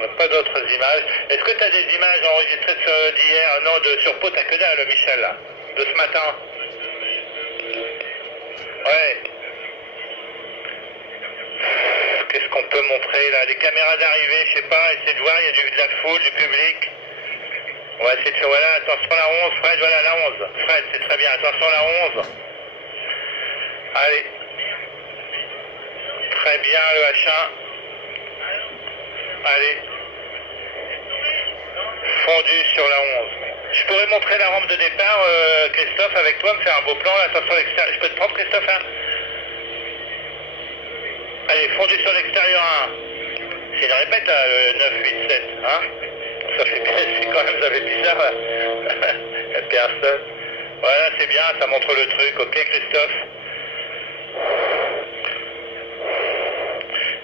On n'a pas d'autres images. Est-ce que tu as des images enregistrées d'hier? Non, sur Pau, t'as que dalle, Michel, là. De ce matin. Ouais. Qu'est-ce qu'on peut montrer, là? Les caméras d'arrivée, je sais pas, essayez de voir, il y a de la foule, du public. On va essayer de faire, voilà, attention la 11, Fred, voilà la 11. Fred, c'est très bien, attention la 11. Allez. Très bien, le H1. Allez. Fondu sur la 11. Je pourrais montrer la rampe de départ, Christophe, avec toi, me faire un beau plan, là, attention à l'extérieur. Je peux te prendre, Christophe, hein? Allez, fondu sur l'extérieur 1. C'est une répète, là, le 9, 8, 7, hein? Ça fait bien, c'est quand même, ça fait bizarre, là. Il n'y a personne. Voilà, c'est bien, ça montre le truc, ok, Christophe?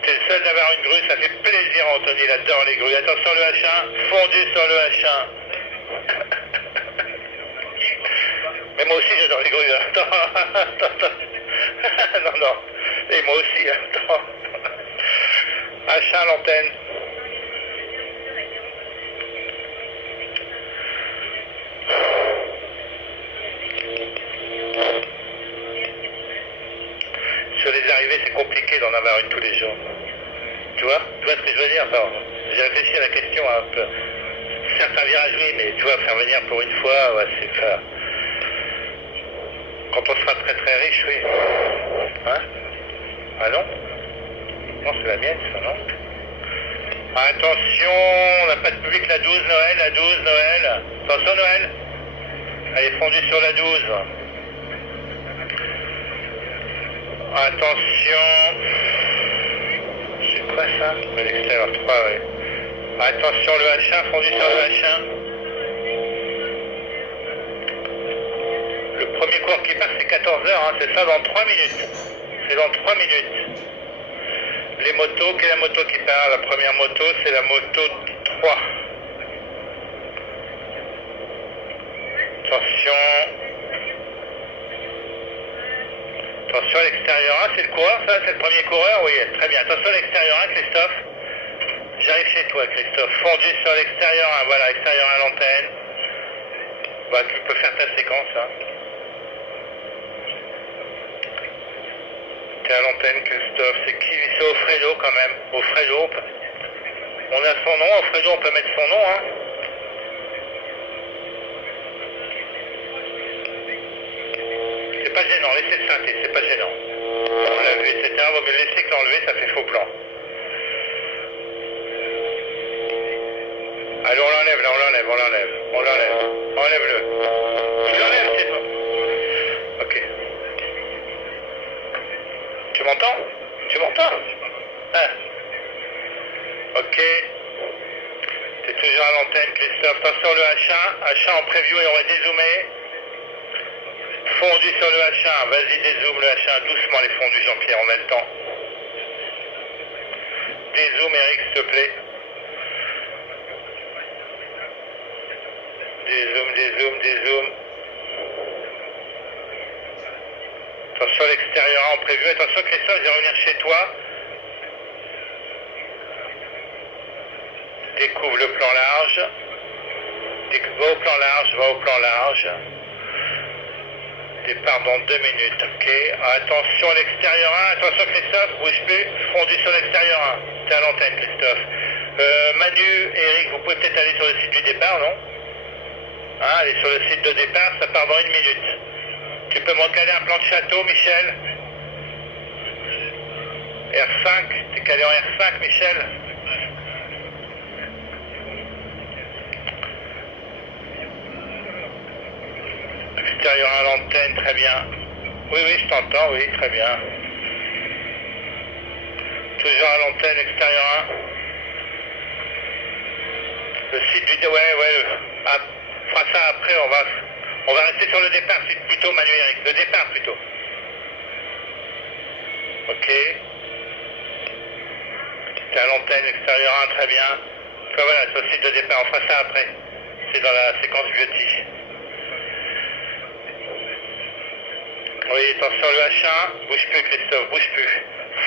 T'es le seul d'avoir une grue, ça fait plaisir, Anthony, il adore les grues. Attention le H1, fondu sur le H1. Mais moi aussi j'adore les grues, attends. Non, non. Et moi aussi, attends. H1 l'antenne. Sur les arrivées, c'est compliqué d'en avoir une tous les jours. Tu vois ce que je veux dire? Enfin, j'ai réfléchi à la question un peu. Certains virages, oui, mais tu vois, faire venir pour une fois, ouais, c'est ça. Quand on sera très très riche, oui. Hein? Ah non? Non, c'est la mienne, ça, non? Attention, on n'a pas de public, la 12, Noël, la 12, Noël. Attention, Noël. Elle est fondue sur la 12. Attention. C'est quoi ça? L'extérieur 3, oui. Attention, le H1, fondu sur le H1. Le premier cours qui passe, c'est 14h, hein, c'est ça, dans 3 minutes. C'est dans 3 minutes. Les motos, quelle est la moto qui part? La première moto, c'est la moto 3. Attention. Attention à l'extérieur 1, c'est le coureur, ça? C'est le premier coureur? Oui, très bien. Attention à l'extérieur 1, Christophe. J'arrive chez toi, Christophe. Fondu sur l'extérieur 1, voilà, extérieur 1 l'antenne. Bah, tu peux faire ta séquence, hein. T'es à l'antenne, Christophe. C'est qui? C'est Offredo, quand même. Offredo. On a son nom, Offredo, on peut mettre son nom, hein. C'est pas gênant, laissez le synthé, c'est pas gênant. On l'a vu, etc. Vaut mieux laisser que l'enlever, ça fait faux plan. Allez, on l'enlève, là, on l'enlève. Enlève-le. Tu l'enlèves, c'est bon. Ok. Tu m'entends? Ah. Ok. T'es toujours à l'antenne, Christophe. Attention le H1 en preview et on va dézoomer. Fondu sur le H1, vas-y dézoome le H1, doucement les fondus Jean-Pierre, on a le temps. Dézoome Eric, s'il te plaît. Dézoome. Attention à l'extérieur en prévu, attention Christophe, je vais revenir chez toi. Découvre le plan large. Va au plan large. Départ dans 2 minutes, ok. Attention à l'extérieur 1, attention Christophe, bouge plus, fondu sur l'extérieur 1. T'es à l'antenne Christophe. Manu, Eric, vous pouvez peut-être aller sur le site du départ, non? Hein, allez sur le site de départ, ça part dans 1 minute. Tu peux me recaler un plan de château, Michel? R5, t'es calé en R5, Michel? Extérieur à l'antenne, très bien. Oui, je t'entends, oui, très bien. Toujours à l'antenne, extérieur 1. Le site du... Ouais, on fera ça après, on va rester sur le départ, c'est plutôt Manu Eric. Le départ, plutôt. Ok. C'est à l'antenne, extérieur 1, très bien. Enfin, voilà, sur le site de départ, on fera ça après. C'est dans la séquence biotique. Oui, attention le H1, bouge plus Christophe, bouge plus.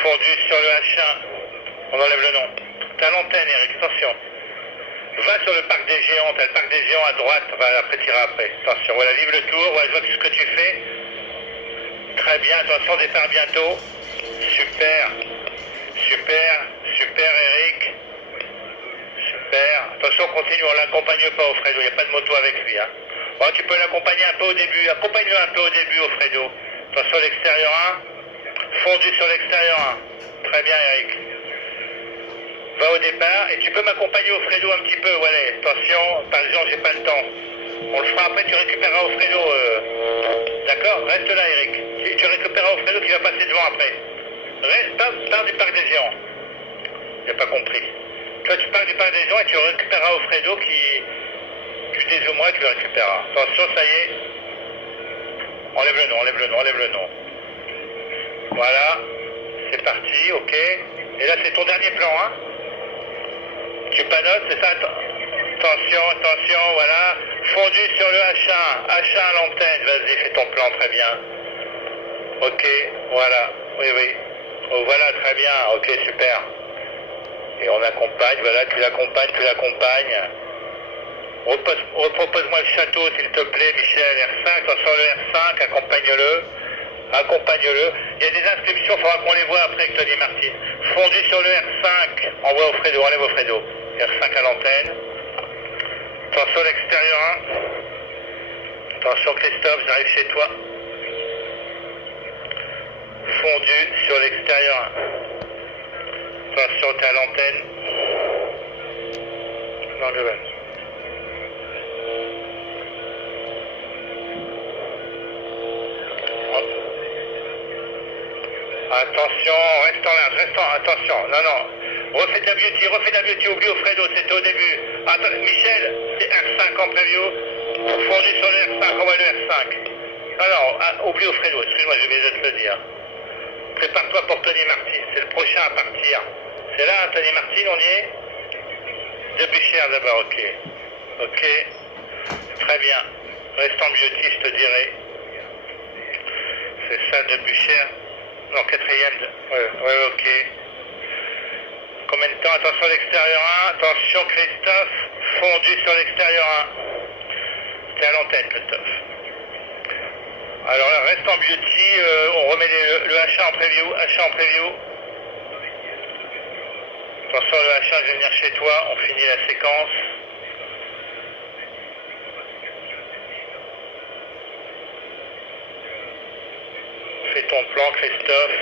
Fondu sur le H1, on enlève le nom. T'as l'antenne, Eric, attention. Va sur le parc des géants, t'as le parc des géants à droite, après t'iras après. Attention, voilà, vive le tour, voilà, je vois ce que tu fais. Très bien, attention, départ bientôt. Super, super, super Eric. Super. Attention, continue, on l'accompagne pas au Fredo, il n'y a pas de moto avec lui. Hein. Oh, tu peux l'accompagner un peu au début, accompagne-le un peu au début au Fredo. Attention, l'extérieur 1, fondu sur l'extérieur 1. Très bien Eric. Va au départ et tu peux m'accompagner au Fredo un petit peu, voilà. Attention, par exemple, j'ai pas le temps. On le fera après, tu récupéreras au Fredo. D'accord? Reste là Eric. Tu récupéreras au Fredo qui va passer devant après. Reste, pars du parc des géants. J'ai pas compris. Toi tu pars du parc des géants et tu récupéreras au Fredo qui... Tu dézoomeras et tu le récupéreras. Attention, ça y est. Enlève le nom, enlève le nom, enlève le nom. Voilà. C'est parti, ok. Et là c'est ton dernier plan, hein? Tu panotes, c'est ça? Attention, attention, voilà. Fondu sur le H1. H1 à l'antenne. Vas-y, fais ton plan, très bien. Ok, voilà. Oui, oui. Oh, voilà, très bien. Ok, super. Et on accompagne, voilà, tu l'accompagnes. Repropose-moi le château, s'il te plaît, Michel. R5, attention le R5, accompagne-le. Accompagne-le. Il y a des inscriptions, il faudra qu'on les voit après avec Tony Martin. Fondu sur le R5, envoie au Fredo, enlève au Fredo. R5 à l'antenne. Attention l'extérieur 1. Attention Christophe, j'arrive chez toi. Fondu sur l'extérieur 1. Attention, t'es à l'antenne. Non, je vais. Attention, reste en large, attention, non. Refais de la beauty, oublie au Fredo, c'était au début. Attends, Michel, c'est R5 en preview. Fondu sur le R5, on va le R5. Non, oublie au Fredo, excuse-moi, je vais te le dire. Prépare-toi pour Tony Martin, c'est le prochain à partir. C'est là, hein, Tony Martin, on y est? Depuis cher d'abord, ok. Ok, très bien. Reste en beauty, je te dirai. C'est ça, depuis cher. Non, quatrième. Ouais, ok. Combien de temps? Attention à l'extérieur 1. Attention Christophe. Fondu sur l'extérieur 1. T'es à l'antenne Christophe. Alors là, reste en beauty. On remet le H1 en preview. H1 en preview. Attention le H1, je vais venir chez toi. On finit la séquence. Fais ton plan Christophe.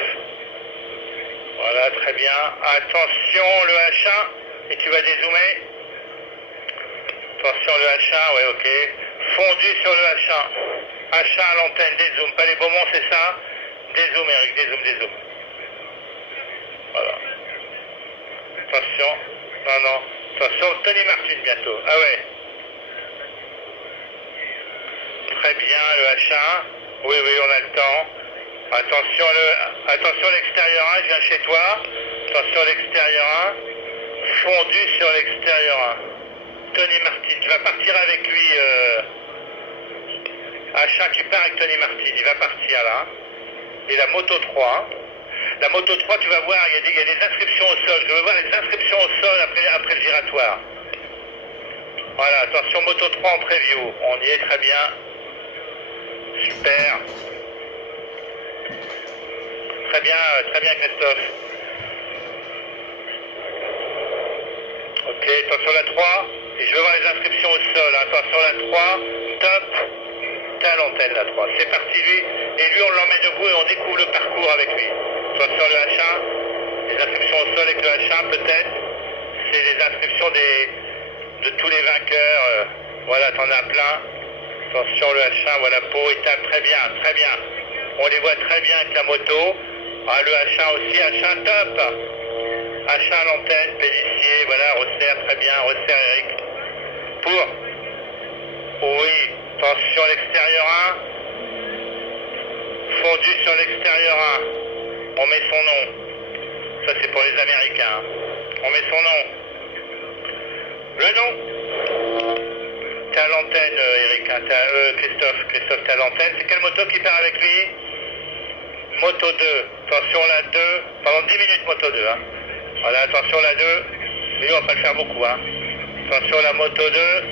Voilà, très bien. Attention le H1. Et tu vas dézoomer. Attention le H1, ouais, ok. Fondu sur le H1. H1 à l'antenne, dézoom. Pas les Beaumont, c'est ça? Dézoom Eric, dézoom. Voilà. Attention. Non. Attention, Tony Martin bientôt. Ah ouais. Très bien, le H1. Oui, on a le temps. Attention l'extérieur 1, je viens chez toi. Attention l'extérieur 1. Fondu sur l'extérieur 1. Tony Martin, tu vas partir avec lui. H1, tu pars avec Tony Martin, il va partir là. Et la moto 3. La moto 3, tu vas voir, il y a des inscriptions au sol. Je veux voir les inscriptions au sol après le giratoire. Voilà, attention, moto 3 en preview. On y est très bien. Super. Très bien Christophe. Ok, attention la 3. Et je veux voir les inscriptions au sol. Attention la 3. Top. T'es à l'antenne la 3. C'est parti lui. Et lui on l'emmène debout et on découvre le parcours avec lui. Attention le H1. Les inscriptions au sol avec le H1 peut-être. C'est les inscriptions de tous les vainqueurs. Voilà, t'en as plein. Attention le H1, voilà, peau, étape, très bien. On les voit très bien avec la moto. Ah, le H1 aussi, H1 top. H1 à l'antenne, Pélissier, voilà, resserre, très bien, resserre Eric. Pour. Oui, attention l'extérieur 1. Fondu sur l'extérieur 1. On met son nom. Ça c'est pour les Américains. On met son nom. Le nom. T'es à l'antenne Eric, hein, Christophe t'es à l'antenne. C'est quelle moto qui part avec lui? Moto 2, attention la 2, pendant 10 minutes moto 2. Hein. Voilà, attention la 2, Lui, on va pas le faire beaucoup, hein. Attention, la moto 2.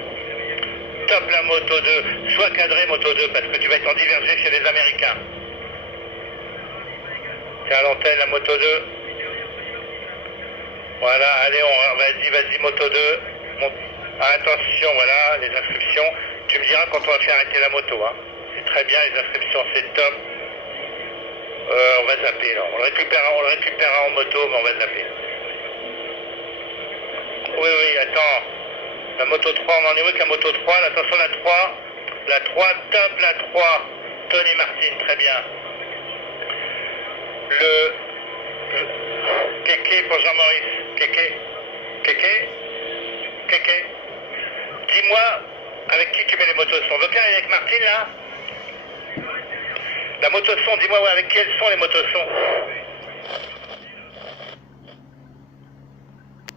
Top la moto 2. Sois cadré, moto 2, parce que tu vas être en divergé chez les Américains. C'est à l'antenne, la moto 2. Voilà, allez, vas-y, moto 2. Attention, voilà, les inscriptions. Tu me diras quand on va faire arrêter la moto, hein. C'est très bien, les inscriptions, c'est top. On va zapper, là. On le récupérera en moto, mais on va zapper. Oui, attends. La moto 3, on en est où avec la moto 3? Là, attention, la 3. La 3, top, la 3. Tony Martin, très bien. Le Kéké pour Jean-Maurice. Kéké. Dis-moi avec qui tu mets les motosons. On veut bien aller avec Martine, là? La motoson, dis-moi avec qui elles sont les motosons.